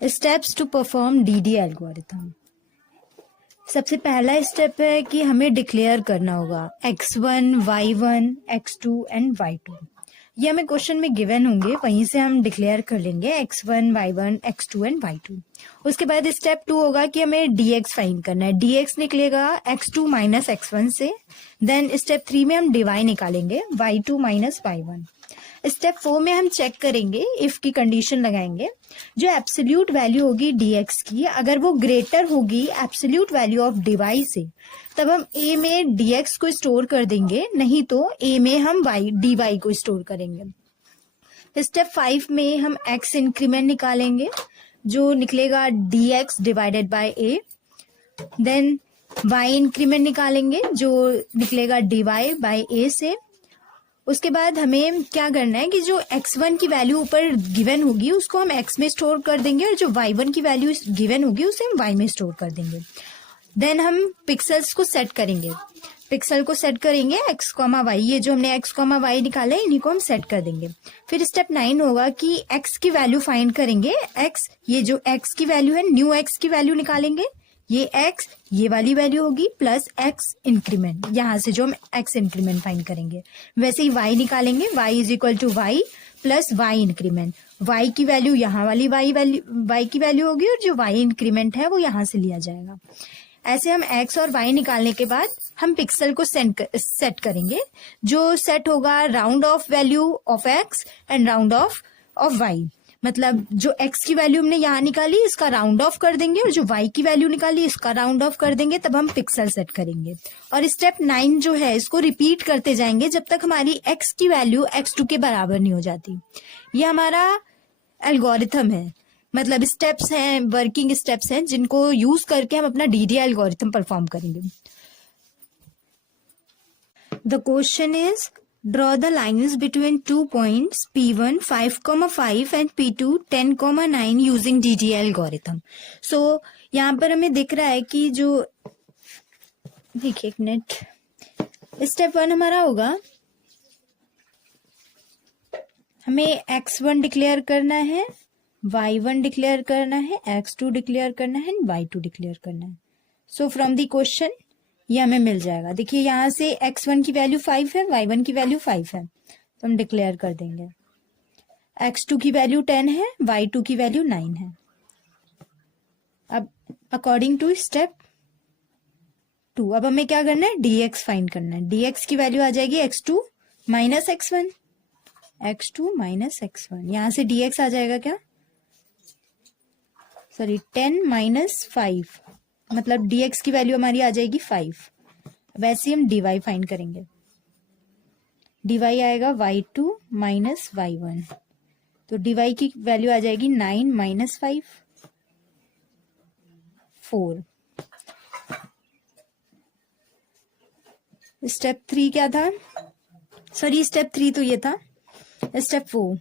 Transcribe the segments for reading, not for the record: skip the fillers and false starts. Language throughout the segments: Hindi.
Steps to perform DD algorithm. सबसे पहला स्टेप है कि हमें डिक्लेयर करना होगा x1, y1, x2 and y2। ये हमें क्वेश्चन में गिवन होंगे, वहीं से हम डिक्लेयर कर लेंगे x1, y1, x2 and y2। उसके बाद स्टेप 2 होगा कि हमें dx फाइंड करना है। dx निकलेगा x2 माइनस x1 से। देन स्टेप 3 में हम dy निकालेंगे y2 माइनस y1। स्टेप 4 में हम चेक करेंगे, इफ की कंडीशन लगाएंगे। जो एब्सोल्यूट वैल्यू होगी dx की, अगर वो ग्रेटर होगी एब्सोल्यूट वैल्यू ऑफ dy से, तब हम a में dx को स्टोर कर देंगे, नहीं तो a में हम dy को स्टोर करेंगे। स्टेप 5 में हम x इंक्रीमेंट निकालेंगे, जो निकलेगा dx divided by a। Then y increment निकालेंगे, जो निकलेगा dy बाय a से। उसके बाद हमें क्या करना है कि जो x1 की वैल्यू ऊपर गिवन होगी उसको हम x में स्टोर कर देंगे, और जो y1 की वैल्यू गिवन होगी उसे हम y में स्टोर कर देंगे। देन हम पिक्सल्स को सेट करेंगे। पिक्सल को सेट करेंगे x, y, ये जो हमने x, y निकाला है इन्हीं को हम सेट कर देंगे। फिर स्टेप 9 होगा कि x की वैल्यू फाइंड करेंगे। x, ये जो x की वैल्यू है, न्यू x की वैल्यू निकालेंगे। ये x, ये वाली वैल्यू होगी प्लस x इंक्रीमेंट, यहाँ से जो हम x इंक्रीमेंट फाइंड करेंगे। वैसे ही y निकालेंगे, y is equal to y plus y increment. y की वैल्यू यहाँ वाली y की वैल्यू होगी, और जो y इंक्रीमेंट है वो यहाँ से लिया जाएगा। ऐसे हम x और y निकालने के बाद हम पिक्सल को सेट करेंगे, जो सेट होगा round of value of x and round of y। मतलब जो x की वैल्यू हमने यहाँ निकाली इसका राउंड ऑफ कर देंगे, और जो y की वैल्यू निकाली इसका राउंड ऑफ कर देंगे, तब हम पिक्सल सेट करेंगे। और स्टेप 9 जो है इसको रिपीट करते जाएंगे जब तक हमारी x की वैल्यू x2 के बराबर नहीं हो जाती। ये हमारा एल्गोरिथम है, मतलब स्टेप्स हैं, वर्किंग स्टेप्स हैं, जिनको यूज करके हम अपना डीडी एल्गोरिथम परफॉर्म करेंगे। The question is draw the lines between 2 points P1 5,5 and P2 10,9 using DD algorithm। So यहाँ पर हमें दिख रहा है कि जो, देखिए एक मिनट, स्टेप 1 हमारा होगा, हमें x1 डिक्लेयर करना है, y1 डिक्लेयर करना है, x2 डिक्लेयर करना है, y2 डिक्लेयर करना है। सो फ्रॉम द क्वेश्चन ये हमें मिल जाएगा। देखिए यहाँ से x1 की वैल्यू 5 है, y1 की वैल्यू 5 है, तो हम डिक्लेयर कर देंगे। x2 की वैल्यू 10 है, y2 की वैल्यू 9 है। अब अकॉर्डिंग टू स्टेप 2 अब हमें क्या करना है, dx फाइंड करना है। dx की वैल्यू आ जाएगी x2 minus x1, x2 minus x1। यहाँ से dx आ जाएगा क्या, सॉरी 10 माइनस 5, मतलब dx की वैल्यू हमारी आ जाएगी 5। वैसे हम dy फाइंड करेंगे। dy आएगा y2 माइनस y1, तो dy की वैल्यू आ जाएगी 9 माइनस 5, 4। स्टेप 3 क्या था, सॉरी स्टेप 3 तो ये था। स्टेप 4,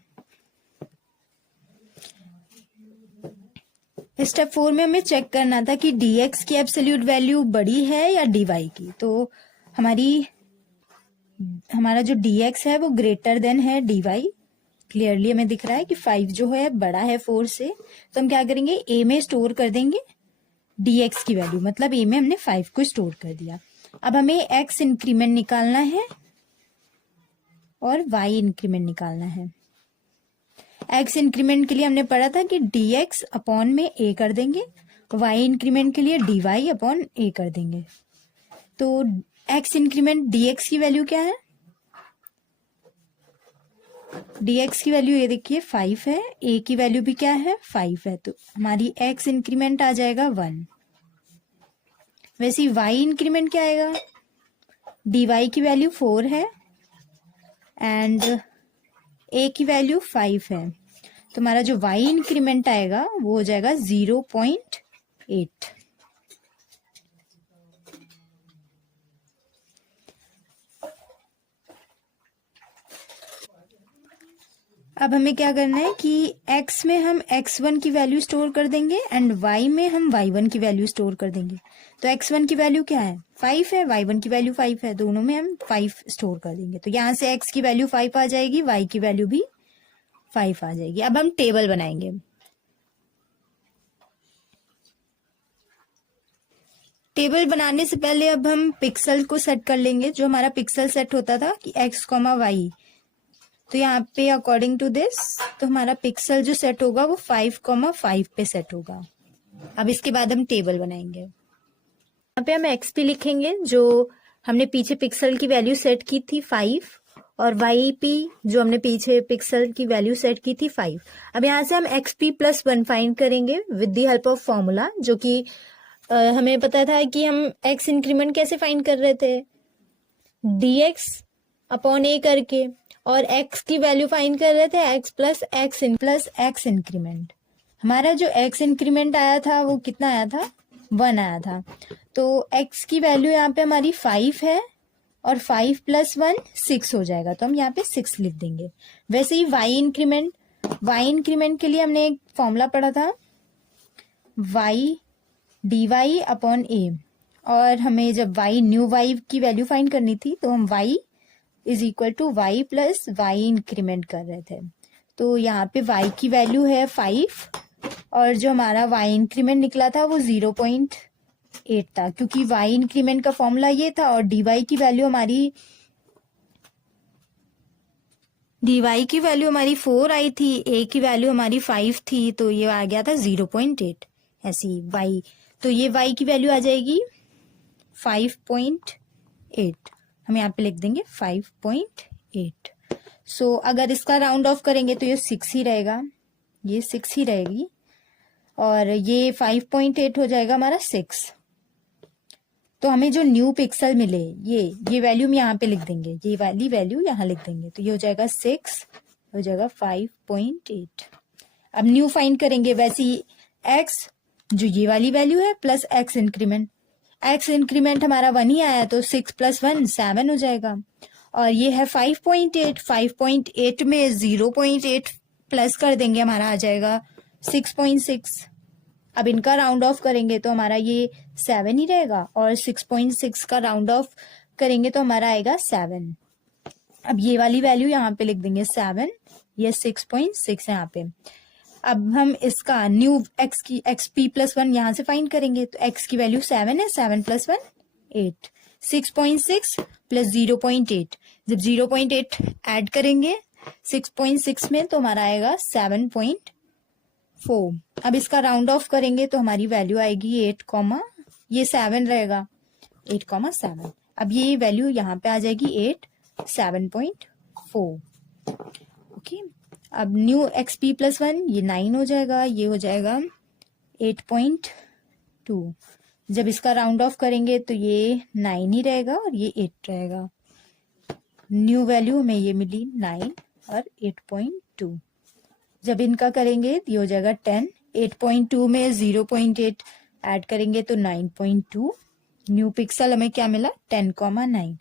स्टेप 4 में हमें चेक करना था कि dx की एब्सोल्यूट वैल्यू बड़ी है या dy की। तो हमारा जो dx है वो ग्रेटर देन है dy। क्लियरली हमें दिख रहा है कि 5 जो है बड़ा है 4 से, तो हम क्या करेंगे, a में स्टोर कर देंगे dx की वैल्यू, मतलब a में हमने 5 को स्टोर कर दिया। अब हमें x इंक्रीमेंट निकालना है और y इंक्रीमेंट निकालना है। x इंक्रीमेंट के लिए हमने पढ़ा था कि dx अपॉन में a कर देंगे, y इंक्रीमेंट के लिए dy अपॉन a कर देंगे। तो x इंक्रीमेंट dx की वैल्यू क्या है, dx की वैल्यू ये देखिए 5 है, a की वैल्यू भी क्या है 5 है, तो हमारी x इंक्रीमेंट आ जाएगा 1। वैसे ही y इंक्रीमेंट क्या आएगा, dy की वैल्यू 4 है एंड a की वैल्यू 5 है, तो हमारा जो y इंक्रीमेंट आएगा वो हो जाएगा 0.8। अब हमें क्या करना है कि x में हम x1 की वैल्यू स्टोर कर देंगे एंड y में हम y1 की वैल्यू स्टोर कर देंगे। तो x1 की वैल्यू क्या है 5 है, y1 की वैल्यू 5 है, दोनों में हम 5 स्टोर कर देंगे। तो यहाँ से x की वैल्यू 5 आ जाएगी, y की वैल्यू भी 5 आ जाएगी। अब हम टेबल बनाएंगे। टेबल बनाने से पहले अब हम पिक्सल को सेट कर लेंगे। जो हमारा पिक्सल सेट होता था कि x, y, तो यहाँ पे अकॉर्डिंग टू दिस तो हमारा पिक्सल जो सेट होगा वो 5,5 पे सेट होगा। अब इसके बाद हम टेबल बनाएंगे। यहाँ पे हम XP लिखेंगे, जो हमने पीछे पिक्सल की वैल्यू सेट की थी 5, और YP जो हमने पीछे पिक्सल की वैल्यू सेट की थी 5। अब यहाँ से हम XP+1 फाइंड करेंगे with the help of formula, जो कि हमें पता था कि हम x इंक्रीमेंट कैसे फाइंड कर रहे थे, dx अपॉन a करके, और x की वैल्यू फाइंड कर रहे थे x प्लस x इंक्रीमेंट। हमारा जो x इंक्रीमेंट आया था वो कितना आया था, 1 आया था। तो x की वैल्यू यहाँ पे हमारी 5 है, और 5 + 1 6 हो जाएगा, तो हम यहाँ पे 6 लिख देंगे। वैसे ही y इंक्रीमेंट के लिए हमने एक फॉर्मूला पढ़ा था, y dy अपॉन a, और हमें जब न्यू y की वैल्यू फाइंड करनी थी तो हम y is equal to y plus y increment कर रहे थे। तो यहाँ पे y की वैल्यू है 5, और जो हमारा y इंक्रीमेंट निकला था वो 0.8 था, क्योंकि y इंक्रीमेंट का फॉर्मूला ये था, और dy की वैल्यू हमारी 4 आई थी, a की वैल्यू हमारी 5 थी, तो ये आ गया था 0.8। ऐसी y, तो ये y की वैल्यू आ जाएगी 5.8। हम यहाँ पे लिख देंगे 5.8। सो अगर इसका राउंड ऑफ करेंगे तो ये 6 ही रहेगा, ये 6 ही रहेगी, और ये 5.8 हो जाएगा हमारा 6। तो हमें जो न्यू पिक्सल मिले ये वैल्यू हम यहाँ पे लिख देंगे, ये वाली वैल्यू यहाँ लिख देंगे, तो ये हो जाएगा 6, हो जाएगा 5.8। अब न्यू फाइंड करेंगे, वैसे ही x जो ये वाली वैल्यू है प्लस x इंक्रीमेंट हमारा 1 ही आया, तो 6 + 1 7 हो जाएगा, और ये है 5.8 में 0.8 प्लस कर देंगे, हमारा आ जाएगा 6.6। अब इनका राउंड ऑफ करेंगे तो हमारा ये 7 ही रहेगा, और 6.6 का राउंड ऑफ करेंगे तो हमारा आएगा 7। अब ये वाली वैल्यू यहाँ पे लिख देंगे 7, ये 6.6 यहाँ पे। अब हम इसका न्यू XP+1 यहाँ से फाइंड करेंगे, तो x की वैल्यू 7 है, 7 + 1 8, 6.6 प्लस 0.8, जब 0.8 ऐड करेंगे 6.6 में तो हमारा आएगा 7.4। अब इसका राउंड ऑफ करेंगे तो हमारी वैल्यू आएगी 8, ये 7 रहेगा, 8,7। अब ये वैल्यू यहाँ पे आ जाएगी 8, 7.4। ओके, अब न्यू XP+1 ये 9 हो जाएगा, ये हो जाएगा 8.2। जब इसका राउंड ऑफ करेंगे तो ये 9 ही रहेगा, और ये 8 रहेगा। न्यू वैल्यू हमें ये मिली 9 और 8.2। जब इनका करेंगे तो ये हो जाएगा 10, 8.2 में 0.8 ऐड करेंगे तो 9.2। न्यू पिक्सल हमें क्या मिला, 10,9।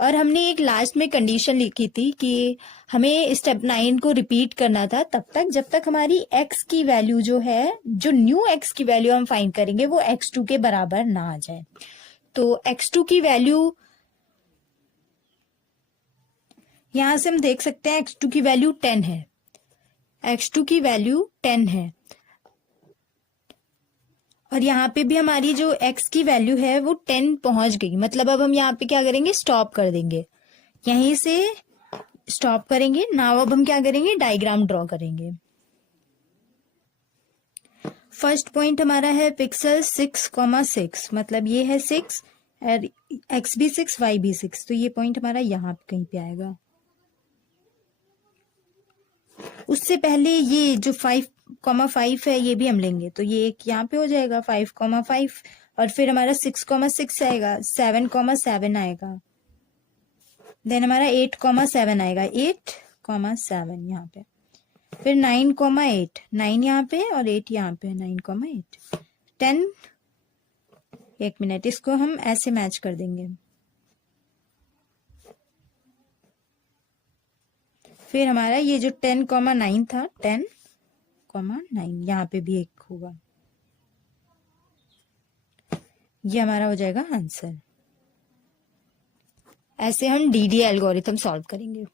और हमने एक लास्ट में कंडीशन लिखी थी कि हमें स्टेप 9 को रिपीट करना था तब तक जब तक हमारी x की वैल्यू जो है, जो न्यू x की वैल्यू हम फाइंड करेंगे वो x2 के बराबर ना आ जाए। तो x2 की वैल्यू यहां से हम देख सकते हैं, x2 की वैल्यू 10 है, x2 की वैल्यू 10 है, और यहाँ पे भी हमारी जो x की वैल्यू है वो 10 पहुंच गई। मतलब अब हम यहाँ पे क्या करेंगे, स्टॉप कर देंगे, यहीं से स्टॉप करेंगे। नाउ अब हम क्या करेंगे, डायग्राम ड्रॉ करेंगे। फर्स्ट पॉइंट हमारा है पिक्सल 6,6, मतलब ये है 6 और x भी 6 y भी 6, तो ये पॉइंट हमारा यहाँ पे कहीं पे आएगा। उससे पहले ये जो 5,5 है ये भी हम लेंगे, तो ये एक यहाँ पे हो जाएगा 5,5, और फिर हमारा 6,6 आएगा, 7,7 आएगा, देन हमारा 8,7 आएगा, 8,7 यहाँ पे, फिर 9,8, 9 यहाँ पे और 8 यहाँ पे, 9,8, 10। एक मिनट, इसको हम ऐसे मैच कर देंगे। फिर हमारा ये जो 10,9 था, 10,9 यहाँ पे भी एक होगा, ये हमारा हो जाएगा आंसर। ऐसे हम DDA एल्गोरिथम सॉल्व करेंगे।